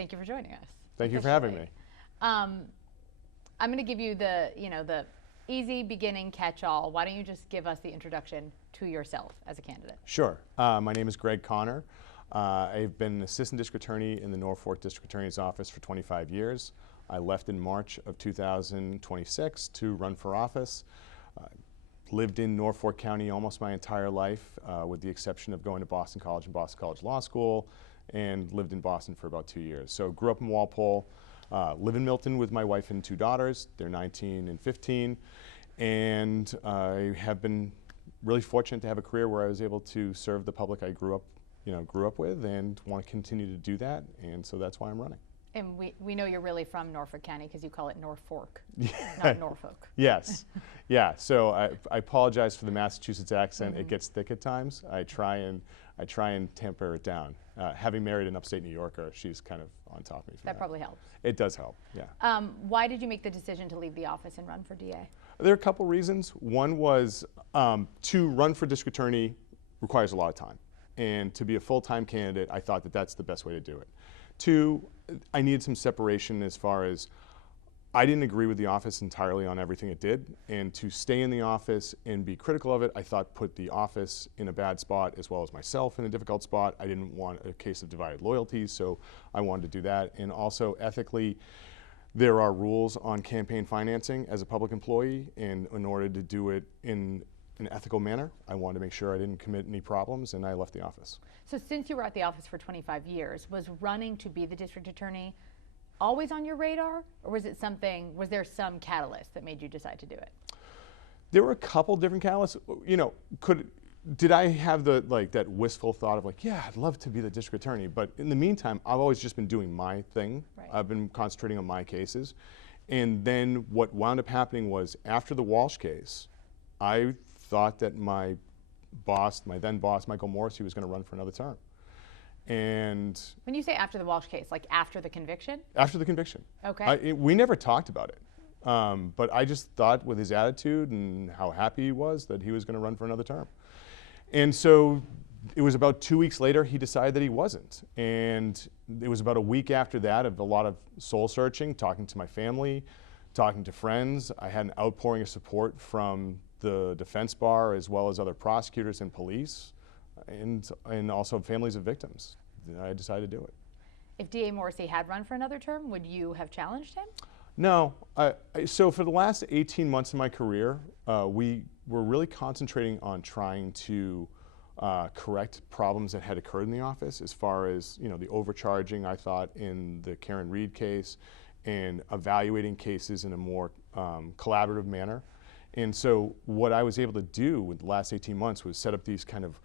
thank you for joining us. Thank you for having me. I'm going to give you the easy beginning catch-all. Why don't you just give us the introduction to yourself as a candidate? Sure. My name is Greg Connor. I've been an assistant district attorney in the Norfolk District Attorney's Office for 25 years. I left in March of 2026 to run for office. Lived in Norfolk County almost my entire life, with the exception of going to Boston College and Boston College Law School, and lived in Boston for about 2 years. So grew up in Walpole, live in Milton with my wife and 2 daughters. They're 19 and 15. And I have been really fortunate to have a career where I was able to serve the public I grew up with, and want to continue to do that. And so that's why I'm running. And we know you're really from Norfolk County because you call it Norfolk, not Norfolk. Yes. Yeah. So I apologize for the Massachusetts accent. It gets thick at times. I try and temper it down. Having married an upstate New Yorker, she's kind of on top of me. That probably helps. It does help. Yeah. Why did you make the decision to leave the office and run for DA? There are a couple reasons. One was to run for district attorney requires a lot of time, and to be a full-time candidate, I thought that that's the best way to do it. 2, I needed some separation as far as I didn't agree with the office entirely on everything it did, and to stay in the office and be critical of it, I thought put the office in a bad spot as well as myself in a difficult spot. I didn't want a case of divided loyalties, so I wanted to do that. And also ethically, there are rules on campaign financing as a public employee, and in order to do it in an ethical manner, I wanted to make sure I didn't commit any problems, and I left the office. So since you were at the office for 25 years, was running to be the district attorney always on your radar, or was there some catalyst that made you decide to do it? There were a couple different catalysts. Did I have that wistful thought of yeah, I'd love to be the district attorney, but in the meantime, I've always just been doing my thing. Right. I've been concentrating on my cases. And then what wound up happening was, after the Walsh case, I thought that my then boss, Michael Morrissey, was going to run for another term. And when you say after the Walsh case, like after the conviction? After the conviction. Okay. We never talked about it. But I just thought, with his attitude and how happy he was, that he was going to run for another term. And so it was about 2 weeks later he decided that he wasn't. And it was about a week after that of a lot of soul searching, talking to my family, talking to friends. I had an outpouring of support from the defense bar, as well as other prosecutors and police, and also families of victims. I decided to do it. If DA Morrissey had run for another term, would you have challenged him? No. So for the last 18 months of my career, we were really concentrating on trying to correct problems that had occurred in the office, as far as the overcharging, I thought, in the Karen Reed case, and evaluating cases in a more collaborative manner. And so what I was able to do with the last 18 months was set up these kind of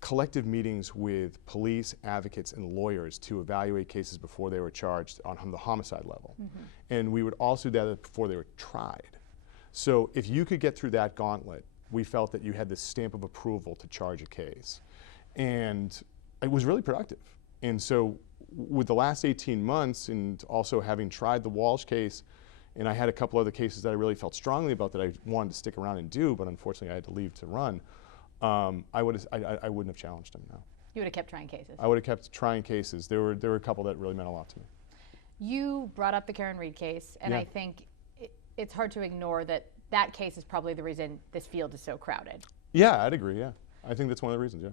collective meetings with police, advocates, and lawyers to evaluate cases before they were charged on the homicide level. And we would also do that before they were tried. So if you could get through that gauntlet, we felt that you had this stamp of approval to charge a case. And it was really productive. And so with the last 18 months, and also having tried the Walsh case, and I had a couple other cases that I really felt strongly about that I wanted to stick around and do, but unfortunately I had to leave to run, I wouldn't have challenged him, no. You would have kept trying cases? I would have kept trying cases. There were a couple that really meant a lot to me. You brought up the Karen Reed case, and I think it's hard to ignore that case is probably the reason this field is so crowded. Yeah, I'd agree, yeah. I think that's one of the reasons, yeah.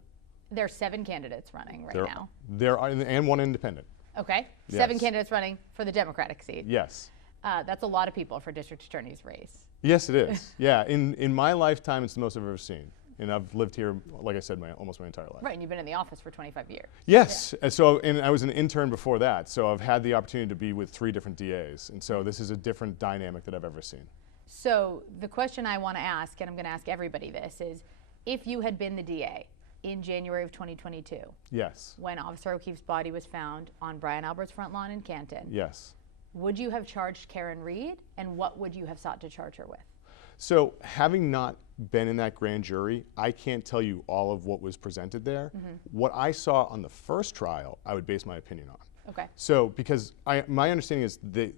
There are 7 candidates running now. There are, and one independent. Okay, yes. 7 candidates running for the Democratic seat. Yes. That's a lot of people for district attorney's race. Yes, it is. Yeah, in my lifetime, it's the most I've ever seen. And I've lived here, like I said, almost my entire life. Right, and you've been in the office for 25 years. Yes, yeah. And I was an intern before that, so I've had the opportunity to be with 3 different DAs. And so this is a different dynamic that I've ever seen. So the question I want to ask, and I'm going to ask everybody this, is if you had been the DA in January of 2022, yes, when Officer O'Keefe's body was found on Brian Albert's front lawn in Canton, yes, would you have charged Karen Reed, and what would you have sought to charge her with? So having not been in that grand jury, I can't tell you all of what was presented there. What I saw on the first trial, I would base my opinion on. Okay. So because my understanding is that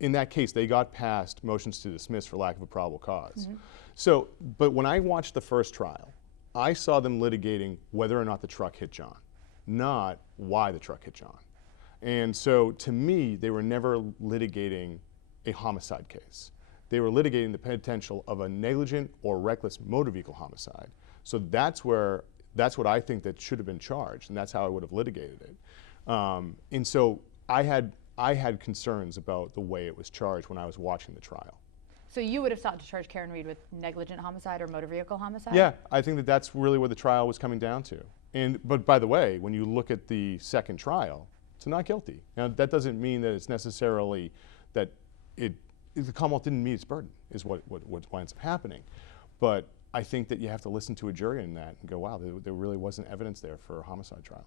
in that case, they got past motions to dismiss for lack of a probable cause. So, but when I watched the first trial, I saw them litigating whether or not the truck hit John. not why the truck hit John. And so to me, they were never litigating a homicide case. They were litigating the potential of a negligent or reckless motor vehicle homicide. So that's what I think that should have been charged, and that's how I would have litigated it. And so I had concerns about the way it was charged when I was watching the trial. So you would have sought to charge Karen Reed with negligent homicide or motor vehicle homicide? Yeah, I think that that's really what the trial was coming down to. But by the way, when you look at the second trial, it's not guilty. Now that doesn't mean that it's necessarily that the Commonwealth didn't meet its burden, is what winds up happening. But I think that you have to listen to a jury in that and go, wow, there really wasn't evidence there for a homicide trial.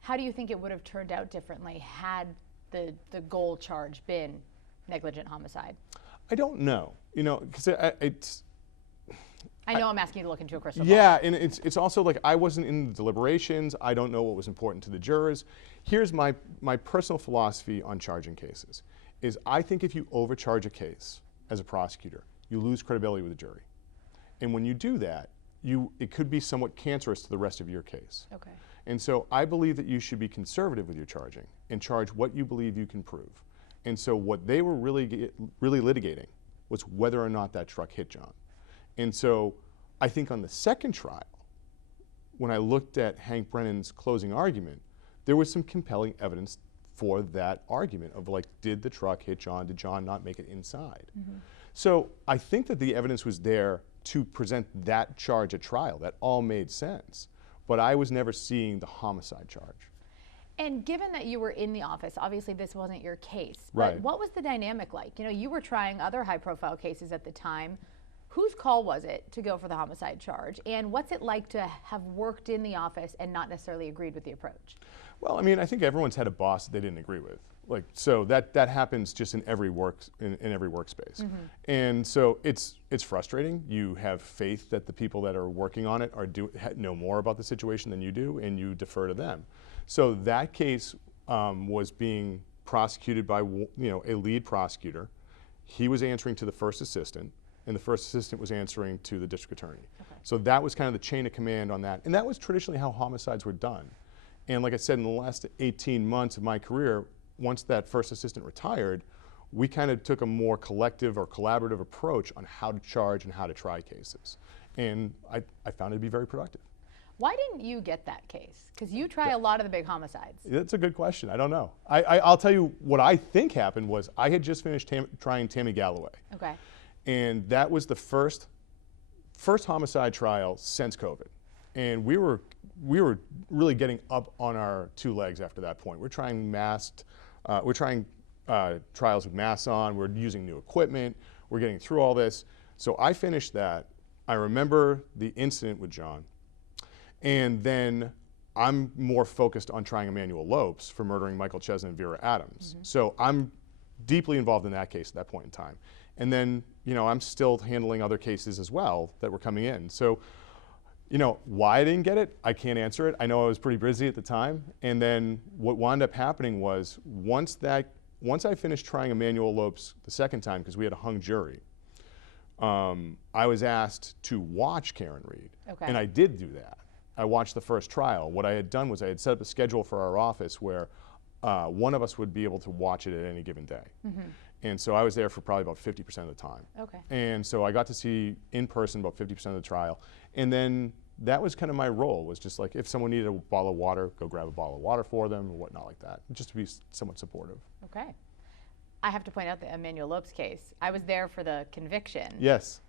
How do you think it would have turned out differently had the goal charge been negligent homicide? I don't know, because I know I'm asking you to look into a crystal ball. Yeah, and it's also like I wasn't in the deliberations. I don't know what was important to the jurors. Here's my personal philosophy on charging cases, is I think if you overcharge a case as a prosecutor, you lose credibility with the jury. And when you do that, it could be somewhat cancerous to the rest of your case. Okay. And so I believe that you should be conservative with your charging and charge what you believe you can prove. And so what they were really litigating was whether or not that truck hit John. And so I think on the second trial, when I looked at Hank Brennan's closing argument, there was some compelling evidence for that argument of like, did the truck hit John? Did John not make it inside? Mm-hmm. So I think that the evidence was there to present that charge at trial. That all made sense. But I was never seeing the homicide charge. And given that you were in the office, obviously this wasn't your case. Right. But what was the dynamic like? You were trying other high-profile cases at the time. Whose call was it to go for the homicide charge? And what's it like to have worked in the office and not necessarily agreed with the approach? Well, I mean, I think everyone's had a boss that they didn't agree with. So that happens just in every in every workspace. Mm-hmm. And so it's frustrating. You have faith that the people that are working on it know more about the situation than you do, and you defer to them. So that case was being prosecuted by a lead prosecutor. He was answering to the first assistant, and the first assistant was answering to the district attorney. Okay. So that was kind of the chain of command on that. And that was traditionally how homicides were done. And like I said, in the last 18 months of my career, once that first assistant retired, we kind of took a more collective or collaborative approach on how to charge and how to try cases. And I found it to be very productive. Why didn't you get that case? Because you try a lot of the big homicides. That's a good question. I don't know. I'll tell you what I think happened was I had just finished trying Tammy Galloway. Okay. And that was the first homicide trial since COVID. And we were really getting up on our two legs after that point. We're trying trials with masks on. We're using new equipment. We're getting through all this. So I finished that. I remember the incident with John. And then I'm more focused on trying Emmanuel Lopes for murdering Michael Chesney and Vera Adams. Mm-hmm. So I'm deeply involved in that case at that point in time. And then, I'm still handling other cases as well that were coming in. So, why I didn't get it, I can't answer it. I know I was pretty busy at the time. And then what wound up happening was once I finished trying Emmanuel Lopes the second time, because we had a hung jury, I was asked to watch Karen Reed. Okay. And I did do that. I watched the first trial. What I had done was I had set up a schedule for our office where one of us would be able to watch it at any given day. Mm-hmm. And so I was there for probably about 50% of the time. Okay. And so I got to see in person about 50% of the trial. And then that was kind of my role, was just like if someone needed a bottle of water, go grab a bottle of water for them or whatnot like that, just to be somewhat supportive. Okay. I have to point out the Emmanuel Lopes case. I was there for the conviction. Yes.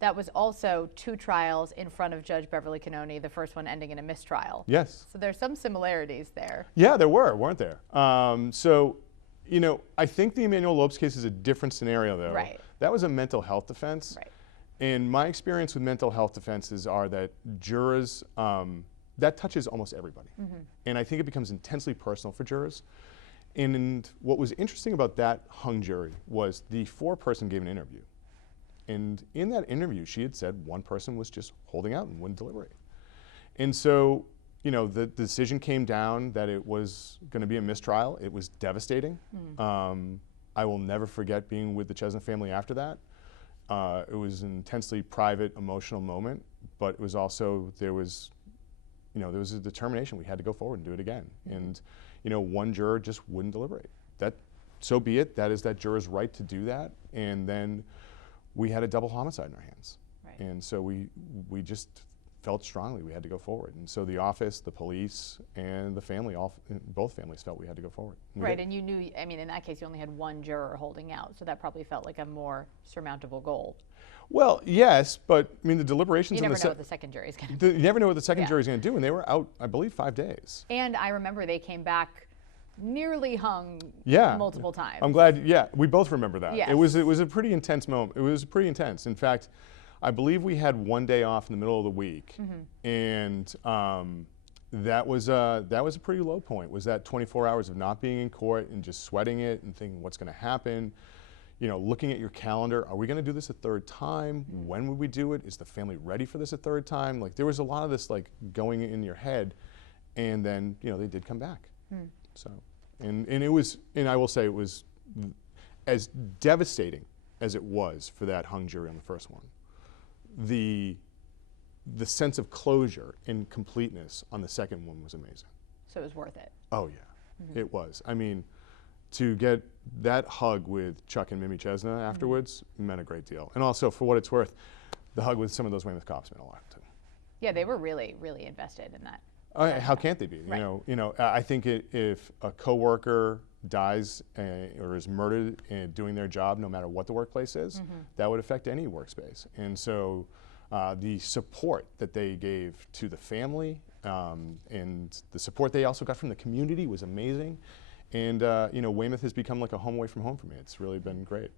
That was also 2 trials in front of Judge Beverly Cannoni, the first one ending in a mistrial. Yes. So there's some similarities there. Yeah, there were, weren't there? I think the Emmanuel Lopes case is a different scenario, though. Right. That was a mental health defense. Right. And my experience with mental health defenses are that jurors, that touches almost everybody. Mm-hmm. And I think it becomes intensely personal for jurors. And what was interesting about that hung jury was the foreperson gave an interview. And in that interview, she had said one person was just holding out and wouldn't deliberate. And so, the decision came down that it was going to be a mistrial. It was devastating. Mm. I will never forget being with the Chesney family after that. It was an intensely private, emotional moment, but it was also, there was there was a determination we had to go forward and do it again. And, one juror just wouldn't deliberate. So be it. That is that juror's right to do that. And then we had a double homicide in our hands. Right. And so we just felt strongly we had to go forward. And so the office, the police, and the family, both families felt we had to go forward. Right, and you knew, I mean, in that case, you only had one juror holding out, so that probably felt like a more surmountable goal. Well, yes, but I mean, the deliberations. You never know what the second jury is going to do. You never know what the second jury is going to do, and they were out, I believe, 5 days. And I remember they came back nearly hung multiple times. I'm glad, we both remember that. Yes. It was a pretty intense moment. It was pretty intense. In fact, I believe we had one day off in the middle of the week, and that was a pretty low point. Was that 24 hours of not being in court and just sweating it and thinking what's going to happen? Looking at your calendar, are we going to do this a third time? When would we do it? Is the family ready for this a third time? Like, there was a lot of this going in your head, and then they did come back. So, and it was, and I will say it was as devastating as it was for that hung jury on the first one. The sense of closure and completeness on the second one was amazing. So it was worth it. Oh yeah, it was. I mean, to get that hug with Chuck and Mimi Chesna afterwards meant a great deal. And also, for what it's worth, the hug with some of those Weymouth cops meant a lot too. Yeah, they were really, really invested in that. How can't they be? Right. I think if a coworker dies or is murdered doing their job, no matter what the workplace is, that would affect any workspace. And so the support that they gave to the family and the support they also got from the community was amazing. And Weymouth has become like a home away from home for me. It's really been great.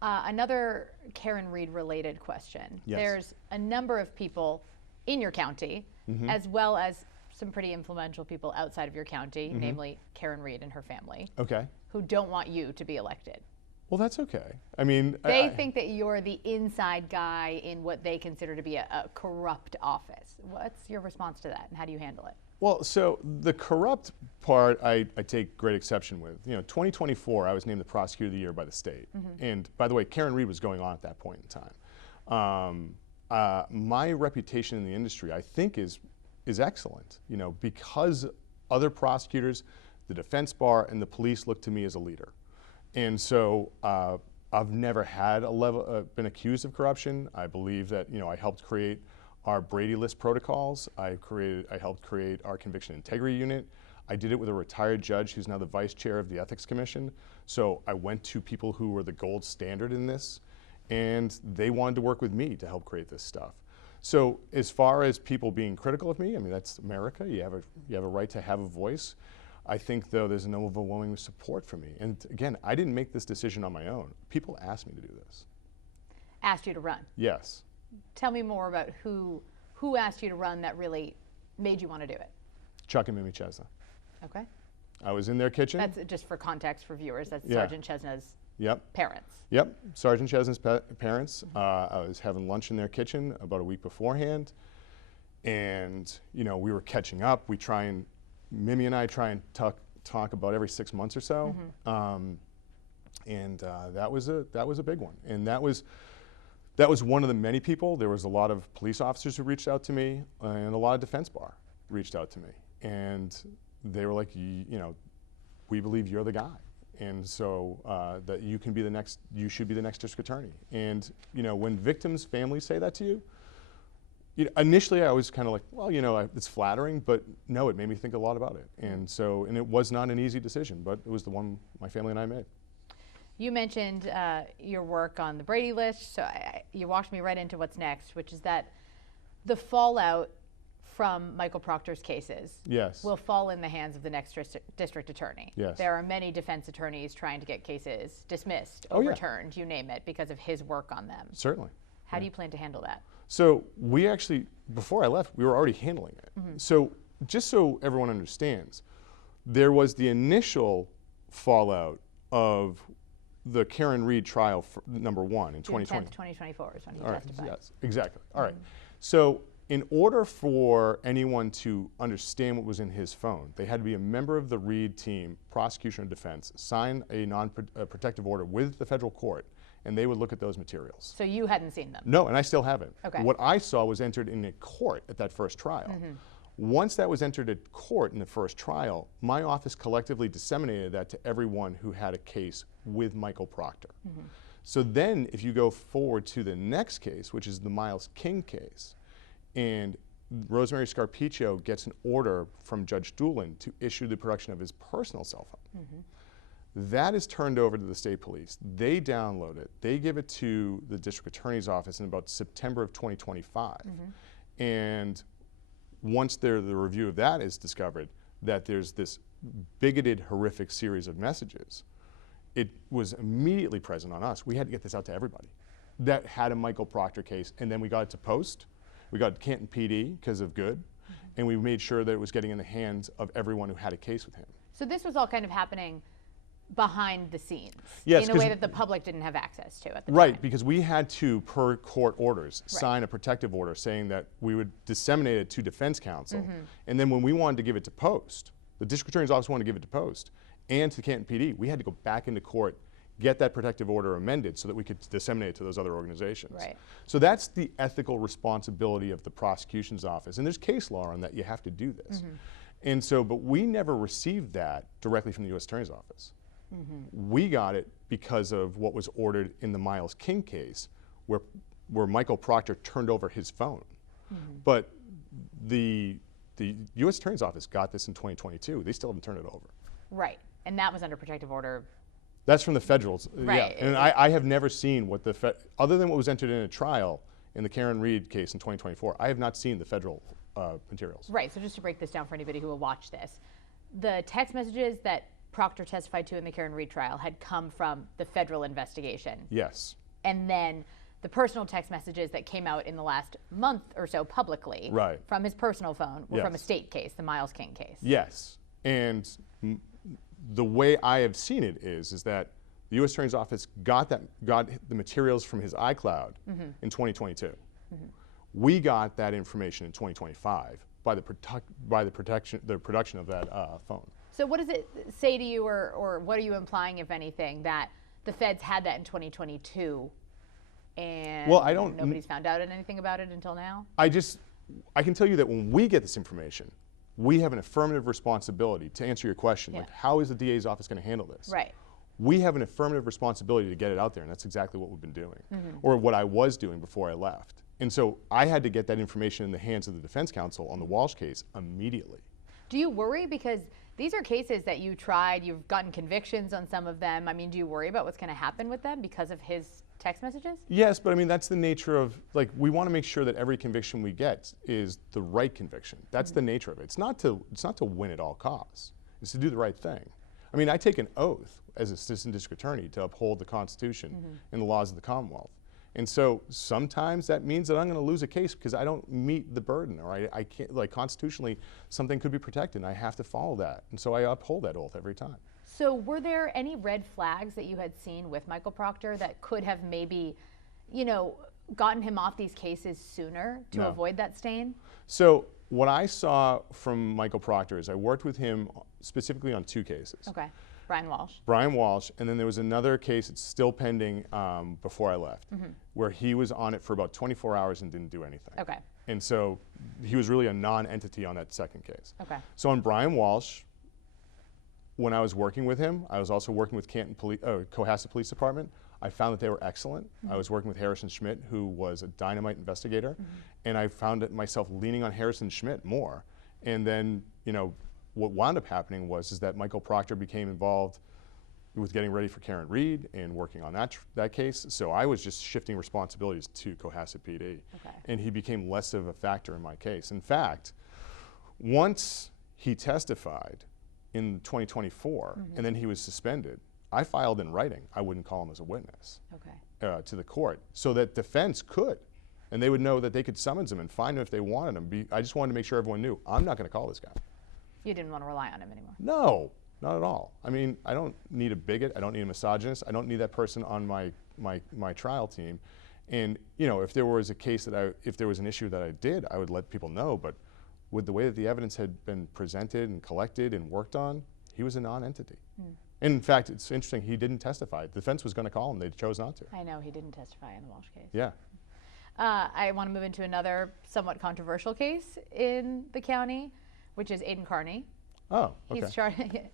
Another Karen Reed related question. Yes. There's a number of people in your county, as well as some pretty influential people outside of your county, namely Karen Reed and her family, who don't want you to be elected. Well, that's okay. I mean, they think that you're the inside guy in what they consider to be a corrupt office. What's your response to that, and how do you handle it? Well, so the corrupt part I take great exception with. 2024, I was named the prosecutor of the year by the state. And by the way, Karen Reed was going on at that point in time. My reputation in the industry, I think, is excellent, because other prosecutors, the defense bar, and the police look to me as a leader. And so I've never had been accused of corruption. I believe that, I helped create our Brady List protocols. I helped create our conviction integrity unit. I did it with a retired judge who's now the vice chair of the Ethics Commission. So I went to people who were the gold standard in this, and they wanted to work with me to help create this stuff. So as far as people being critical of me, I mean, that's America. You have a right to have a voice. I think, though, there's an overwhelming support for me. And again, I didn't make this decision on my own. People asked me to do this. Asked you to run? Yes. Tell me more about who asked you to run that really made you want to do it. Chuck and Mimi Chesna. Okay. I was in their kitchen. That's just for context for viewers. That's Sergeant Chesna's parents. Yep, Sergeant Chesna's parents. I was having lunch in their kitchen about a week beforehand, and we were catching up. Mimi and I try and talk about every 6 months or so, and that was a big one. And that was one of the many people. There was a lot of police officers who reached out to me, and a lot of defense bar reached out to me, and they were like, we believe you're the guy, and so that you should be the next district attorney. And when victims' families say that to you, initially I was kind of like, well, it's flattering, but no, it made me think a lot about it. And it was not an easy decision, but it was the one my family and I made. You mentioned your work on the Brady List, so you walked me right into what's next, which is that the fallout from Michael Proctor's cases will fall in the hands of the next district attorney. Yes. There are many defense attorneys trying to get cases dismissed, overturned, you name it, because of his work on them. Certainly. How do you plan to handle that? So we actually, before I left, we were already handling it. So just so everyone understands, there was the initial fallout of the Karen Reed trial, number one, in 2020. 2024 is when he All right, testified. yes, exactly. All right. So in order for anyone to understand what was in his phone, they had to be a member of the Reed team, prosecution or defense, sign a non-protective order with the federal court, and they would look at those materials. So you hadn't seen them? No, and I still haven't. Okay. What I saw was entered in a court at that first trial. Once that was entered at court in the first trial, my office collectively disseminated that to everyone who had a case with Michael Proctor. So then if you go forward to the next case, which is the Miles King case, and Rosemary Scarpiccio gets an order from Judge Doolin to issue the production of his personal cell phone. That is turned over to the state police. They download it. They give it to the district attorney's office in about September of 2025. And once the review of that is discovered, that there's this bigoted, horrific series of messages, it was immediately present on us. We had to get this out to everybody that had a Michael Proctor case, and then we got it to Post. We got Canton PD because of good, and we made sure that it was getting in the hands of everyone who had a case with him. So this was all kind of happening behind the scenes, yes, in a way that the public didn't have access to at the time. Right, because we had to, per court orders, sign a protective order saying that we would disseminate it to defense counsel, and then when we wanted to give it to Post, the district attorney's office wanted to give it to Post, and to Canton PD, we had to go back into court, get that protective order amended so that we could disseminate it to those other organizations. Right. So that's the ethical responsibility of the prosecution's office, and there's case law on that. You have to do this. And so, but we never received that directly from the U.S. Attorney's Office. We got it because of what was ordered in the Miles King case, where Michael Proctor turned over his phone. But the U.S. Attorney's Office got this in 2022. They still haven't turned it over. Right, and that was under protective order. That's from the federals. Right. Yeah. And I have never seen what other than what was entered in a trial in the Karen Reed case in 2024, I have not seen the federal materials. Right, so just to break this down for anybody who will watch this, the text messages that Proctor testified to in the Karen Reed trial had come from the federal investigation. Yes. And then the personal text messages that came out in the last month or so publicly from his personal phone were from a state case, the Miles King case. Yes, and the way I have seen it is that the U.S. Attorney's Office got the materials from his iCloud in 2022. We got that information in 2025 by the production of that phone. So what does it say to you, or what are you implying, if anything, that the feds had that in 2022 and nobody's found out anything about it until now? I can tell you that when we get this information, we have an affirmative responsibility to answer your question, like how is the DA's office going to handle this? Right. We have an affirmative responsibility to get it out there, and that's exactly what we've been doing, or what I was doing before I left. And so I had to get that information in the hands of the defense counsel on the Walsh case immediately. Do you worry, because these are cases that you tried, you've gotten convictions on some of them. I mean, do you worry about what's going to happen with them because of his text messages? Yes, but I mean, that's the nature of, like, we want to make sure that every conviction we get is the right conviction. That's the nature of it. It's not to win at all costs. It's to do the right thing. I mean, I take an oath as assistant district attorney to uphold the Constitution and the laws of the Commonwealth. And so sometimes that means that I'm going to lose a case because I don't meet the burden, or I can't, like, constitutionally, something could be protected and I have to follow that. And so I uphold that oath every time. So were there any red flags that you had seen with Michael Proctor that could have maybe, gotten him off these cases sooner to avoid that stain? So what I saw from Michael Proctor is I worked with him specifically on 2 cases. Okay. Brian Walsh. Brian Walsh, and then there was another case that's still pending before I left, where he was on it for about 24 hours and didn't do anything. Okay. And so he was really a non-entity on that second case. Okay. So on Brian Walsh, when I was working with him, I was also working with Cohasset Police Department. I found that they were excellent. I was working with Harrison Schmidt, who was a dynamite investigator, and I found myself leaning on Harrison Schmidt more. And then, what wound up happening was that Michael Proctor became involved with getting ready for Karen Reed and working on that case. So I was just shifting responsibilities to Cohasset PD. Okay. And he became less of a factor in my case. In fact, once he testified in 2024 and then he was suspended, I filed in writing I wouldn't call him as a witness to the court so that defense could. And they would know that they could summons him and find him if they wanted him. I just wanted to make sure everyone knew I'm not going to call this guy. You didn't want to rely on him anymore? No, not at all. I mean, I don't need a bigot. I don't need a misogynist. I don't need that person on my trial team. And if there was a case if there was an issue that I did, I would let people know. But with the way that the evidence had been presented and collected and worked on, he was a non-entity. And in fact, it's interesting, he didn't testify. The defense was going to call him. They chose not to. I know, he didn't testify in the Walsh case. Yeah. I want to move into another somewhat controversial case in the county, which is Aiden Carney. Oh, okay. He's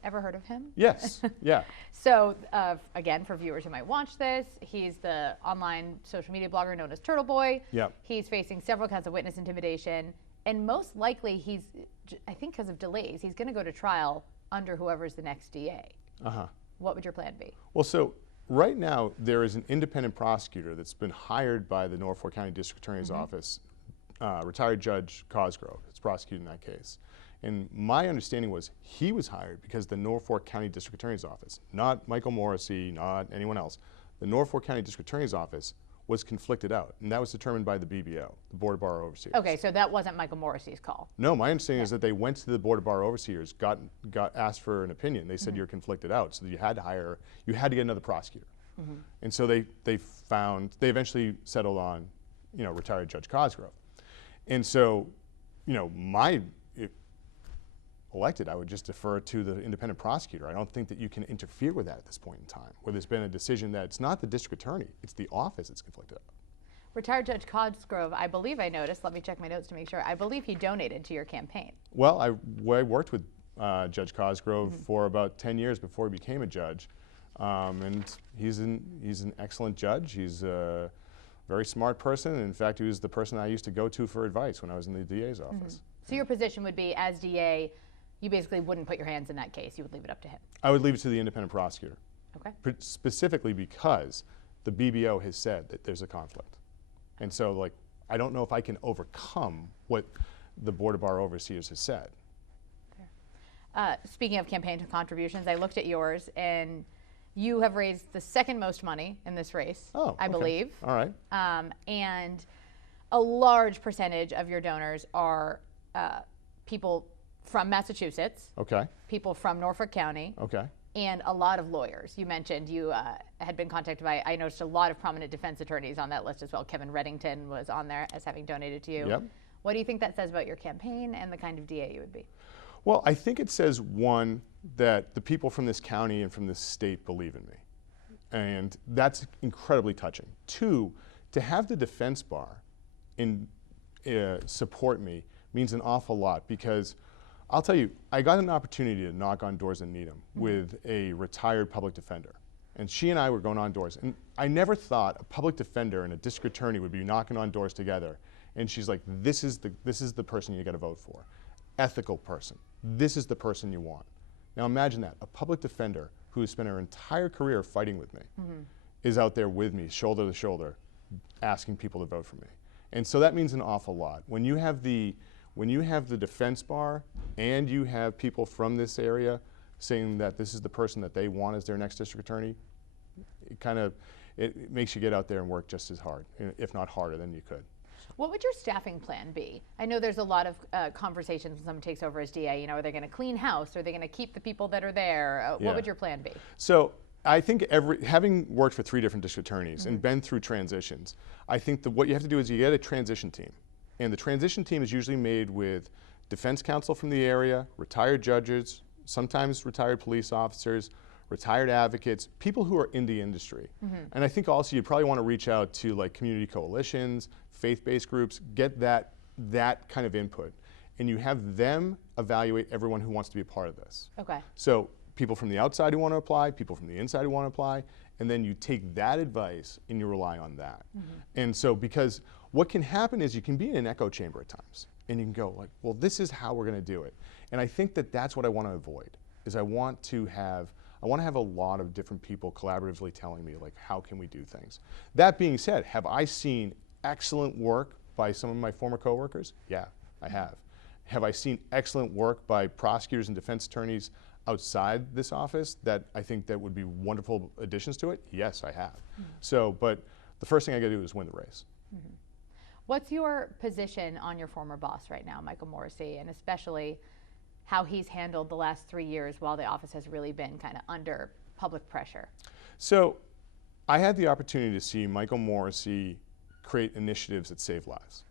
ever heard of him? Yes, yeah. So, again, for viewers who might watch this, he's the online social media blogger known as Turtleboy. Yep. He's facing several counts of witness intimidation, and most likely I think because of delays, he's going to go to trial under whoever's the next DA. Uh-huh. What would your plan be? Well, so right now there is an independent prosecutor that's been hired by the Norfolk County District Attorney's Office, retired Judge Cosgrove. It's prosecuting that case. And my understanding was he was hired because the Norfolk County District Attorney's Office, not Michael Morrissey, not anyone else, the Norfolk County District Attorney's Office was conflicted out, and that was determined by the BBO, the Board of Bar Overseers. Okay, so that wasn't Michael Morrissey's call. No, my understanding is that they went to the Board of Bar Overseers, got asked for an opinion. They said you're conflicted out, so you had to get another prosecutor. And so they eventually settled on, retired Judge Cosgrove. And so, if elected, I would just defer to the independent prosecutor. I don't think that you can interfere with that at this point in time, where there's been a decision that it's not the district attorney, it's the office that's conflicted out. Retired Judge Cosgrove, I believe I noticed, let me check my notes to make sure, I believe he donated to your campaign. Well, I worked with Judge Cosgrove for about 10 years before he became a judge. And he's an excellent judge. He's a very smart person. And in fact, he was the person I used to go to for advice when I was in the DA's office. So your position would be, as DA, you basically wouldn't put your hands in that case. You would leave it up to him. I would leave it to the independent prosecutor. Okay. Specifically because the BBO has said that there's a conflict. And so, I don't know if I can overcome what the Board of Bar Overseers has said. Speaking of campaign contributions, I looked at yours, and you have raised the second most money in this race, I believe. All right. And a large percentage of your donors are people from Massachusetts, people from Norfolk County, and a lot of lawyers. You mentioned you had been contacted by, I noticed a lot of prominent defense attorneys on that list as well. Kevin Reddington was on there as having donated to you. Yep. What do you think that says about your campaign and the kind of DA you would be? Well, I think it says, one, that the people from this county and from this state believe in me. And that's incredibly touching. Two, to have the defense bar support me means an awful lot, because I'll tell you, I got an opportunity to knock on doors in Needham with a retired public defender. And she and I were going on doors. And I never thought a public defender and a district attorney would be knocking on doors together. And she's like, this is the person you got to vote for. Ethical person. This is the person you want. Now imagine that. A public defender who has spent her entire career fighting with me is out there with me, shoulder to shoulder, asking people to vote for me. And so that means an awful lot. When you have the defense bar and you have people from this area saying that this is the person that they want as their next district attorney, it makes you get out there and work just as hard, if not harder than you could. What would your staffing plan be? I know there's a lot of conversations when someone takes over as DA. Are they going to clean house? Are they going to keep the people that are there? What would your plan be? So I think having worked for 3 different district attorneys and been through transitions, I think that what you have to do is you get a transition team. And the transition team is usually made with defense counsel from the area, retired judges, sometimes retired police officers, retired advocates, people who are in the industry. And I think also you'd probably want to reach out to community coalitions, faith-based groups, get that kind of input. And you have them evaluate everyone who wants to be a part of this. Okay. So people from the outside who want to apply, people from the inside who want to apply, and then you take that advice and you rely on that. And so, because what can happen is you can be in an echo chamber at times, and you can go well, this is how we're going to do it. And I think that that's what I want to avoid, is I want to have a lot of different people collaboratively telling me, how can we do things? That being said, have I seen excellent work by some of my former coworkers? Yeah, I have. Have I seen excellent work by prosecutors and defense attorneys outside this office that I think that would be wonderful additions to it? Yes, I have. So, but the first thing I got to do is win the race. What's your position on your former boss right now, Michael Morrissey, and especially how he's handled the last 3 years while the office has really been kind of under public pressure? So I had the opportunity to see Michael Morrissey create initiatives that save lives.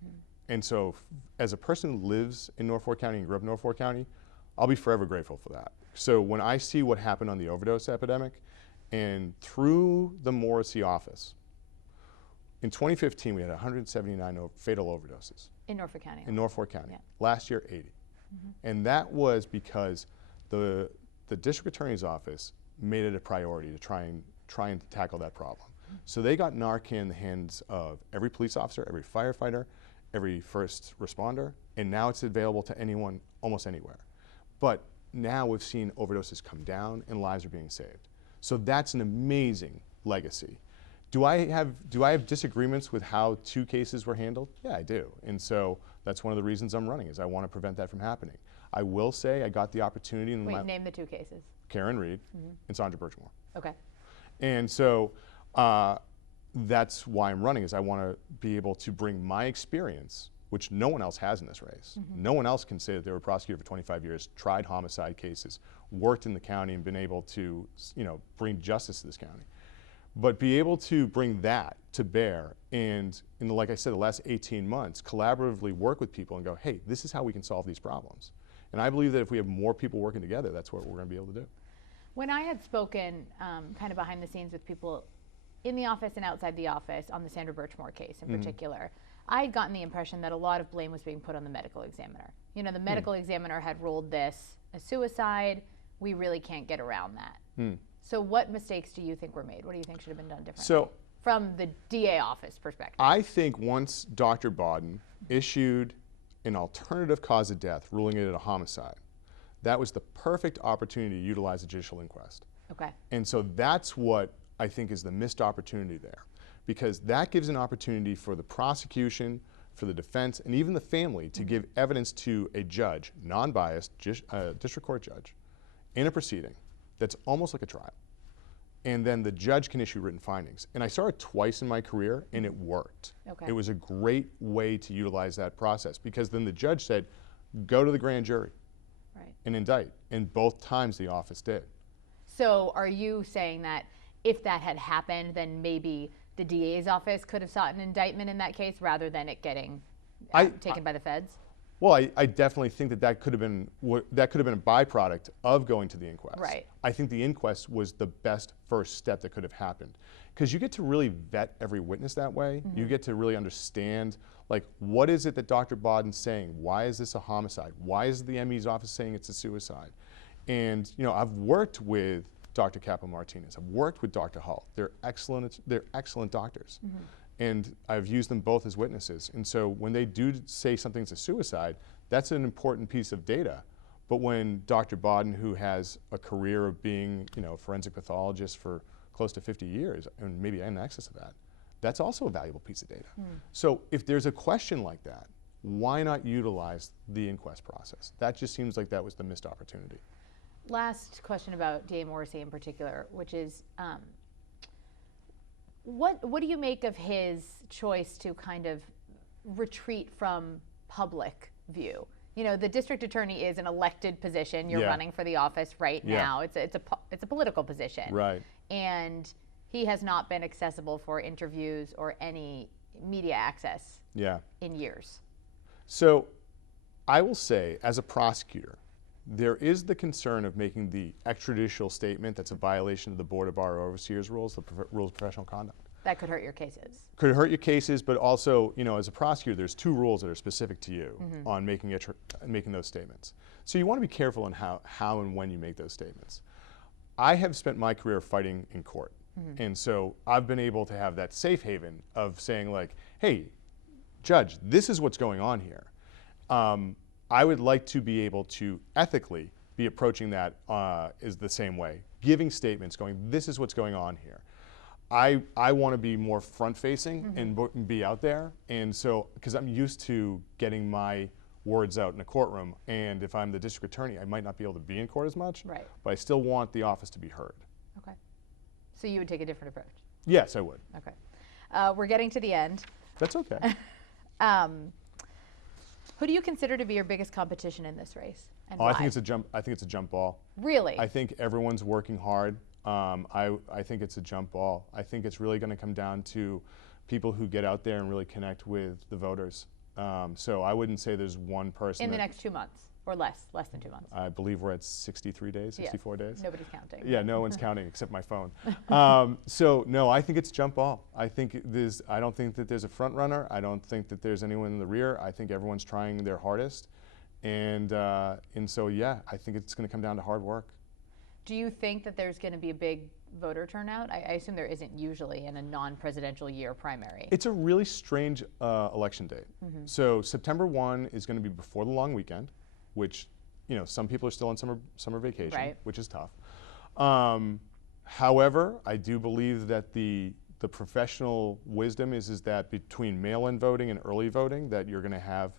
And so as a person who lives in Norfolk County and grew up in Norfolk County, I'll be forever grateful for that. So when I see what happened on the overdose epidemic, and through the Morrissey office, In 2015, we had 179 fatal overdoses. In Norfolk County. In Norfolk County. Yeah. Last year, 80. And that was because the district attorney's office made it a priority to try and tackle that problem. So they got Narcan in the hands of every police officer, every firefighter, every first responder, and now it's available to anyone, almost anywhere. But now we've seen overdoses come down and lives are being saved. So that's an amazing legacy. Do I have disagreements with how 2 cases were handled? Yeah, I do. And so that's one of the reasons I'm running, is I want to prevent that from happening. I will say I got the opportunity in Wait, name the 2 cases. Karen Reed and Sandra Birchmore. Okay. And so that's why I'm running, is I want to be able to bring my experience, which no one else has in this race. No one else can say that they were a prosecutor for 25 years, tried homicide cases, worked in the county, and been able to, bring justice to this county. But be able to bring that to bear and, like I said, the last 18 months, collaboratively work with people and go, hey, this is how we can solve these problems. And I believe that if we have more people working together, that's what we're going to be able to do. When I had spoken kind of behind the scenes with people in the office and outside the office on the Sandra Birchmore case in particular, I had gotten the impression that a lot of blame was being put on the medical examiner. The medical examiner had ruled this a suicide. We really can't get around that. So what mistakes do you think were made? What do you think should have been done differently? So, from the DA office perspective. I think once Dr. Bodden issued an alternative cause of death, ruling it a homicide, that was the perfect opportunity to utilize a judicial inquest. Okay. And so that's what I think is the missed opportunity there, because that gives an opportunity for the prosecution, for the defense, and even the family to give evidence to a judge, non-biased, district court judge, in a proceeding that's almost like a trial. And then the judge can issue written findings. And I saw it twice in my career, and it worked. Okay. It was a great way to utilize that process, because then the judge said, go to the grand jury and indict. And both times the office did. So are you saying that if that had happened, then maybe the DA's office could have sought an indictment in that case rather than it getting taken by the feds? Well, I definitely think that could have been a byproduct of going to the inquest. Right. I think the inquest was the best first step that could have happened, because you get to really vet every witness that way. You get to really understand, like, what is it that Dr. Bodden's saying? Why is this a homicide? Why is the ME's office saying it's a suicide? And I've worked with Dr. Kaplan-Martinez. I've worked with Dr. Hull. They're excellent doctors. And I've used them both as witnesses. And so when they do say something's a suicide, that's an important piece of data. But when Dr. Bodden, who has a career of being, a forensic pathologist for close to 50 years, and maybe in excess of that, that's also a valuable piece of data. So if there's a question like that, why not utilize the inquest process? That just seems like that was the missed opportunity. Last question about DA Morrissey in particular, which is, what do you make of his choice to kind of retreat from public view? The district attorney is an elected position. You're running for the office right now. It's a political position. Right. And he has not been accessible for interviews or any media access in years. So I will say, as a prosecutor, there is the concern of making the extrajudicial statement that's a violation of the Board of Bar Overseers rules, the rules of professional conduct. That could hurt your cases. Could hurt your cases, but also, as a prosecutor, there's 2 rules that are specific to you on making those statements. So you want to be careful on how and when you make those statements. I have spent my career fighting in court. And so I've been able to have that safe haven of saying, like, hey, judge, this is what's going on here. I would like to be able to ethically be approaching that is the same way, giving statements going, this is what's going on here. I want to be more front-facing and be out there, and so, because I'm used to getting my words out in a courtroom, and if I'm the district attorney, I might not be able to be in court as much, but I still want the office to be heard. Okay. So you would take a different approach? Yes, I would. Okay. We're getting to the end. That's okay. Who do you consider to be your biggest competition in this race, and why? I think it's a jump ball. Really? I think everyone's working hard. I think it's a jump ball. I think it's really going to come down to people who get out there and really connect with the voters. So I wouldn't say there's one person. In the next 2 months? Or less than 2 months. I believe we're at 63 days, 64 days. Nobody's counting. Yeah, no one's counting except my phone. So no, I think it's jump ball. I don't think that there's a front runner. I don't think that there's anyone in the rear. I think everyone's trying their hardest. And so, yeah, I think it's going to come down to hard work. Do you think that there's going to be a big voter turnout? I assume there isn't usually in a non-presidential year primary. It's a really strange election date. So September 1 is going to be before the long weekend, which, some people are still on summer vacation, which is tough. However, I do believe that the professional wisdom is that between mail-in voting and early voting, that you're going to have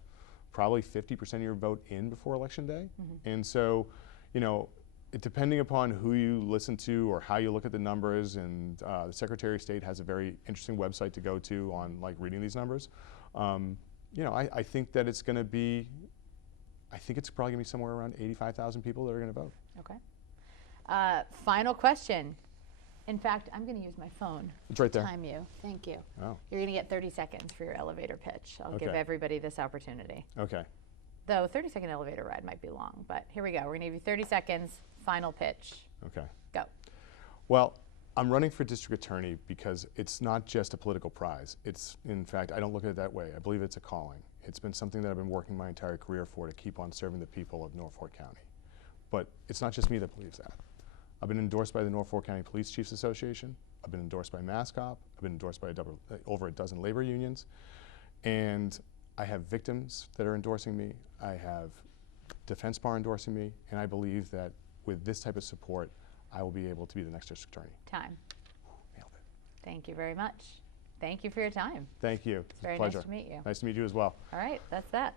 probably 50% of your vote in before Election Day. And so, depending upon who you listen to or how you look at the numbers, and the Secretary of State has a very interesting website to go to on reading these numbers. I think that it's going to be, I think it's probably going to be somewhere around 85,000 people that are going to vote. Okay. Final question. In fact, I'm going to use my phone. It's right there. To time you. Thank you. Oh. You're going to get 30 seconds for your elevator pitch. I'll give everybody this opportunity. Okay. Though 30-second elevator ride might be long, but here we go. We're going to give you 30 seconds. Final pitch. Okay. Go. Well, I'm running for district attorney because it's not just a political prize. It's, in fact, I don't look at it that way. I believe it's a calling. It's been something that I've been working my entire career for, to keep on serving the people of Norfolk County. But it's not just me that believes that. I've been endorsed by the Norfolk County Police Chiefs Association. I've been endorsed by MassCop. I've been endorsed by over a dozen labor unions. And I have victims that are endorsing me. I have Defense Bar endorsing me. And I believe that with this type of support, I will be able to be the next district attorney. Time. Nailed it. Thank you very much. Thank you for your time. Thank you. It's very pleasure. nice to meet you. Nice to meet you as well. All right, that's that.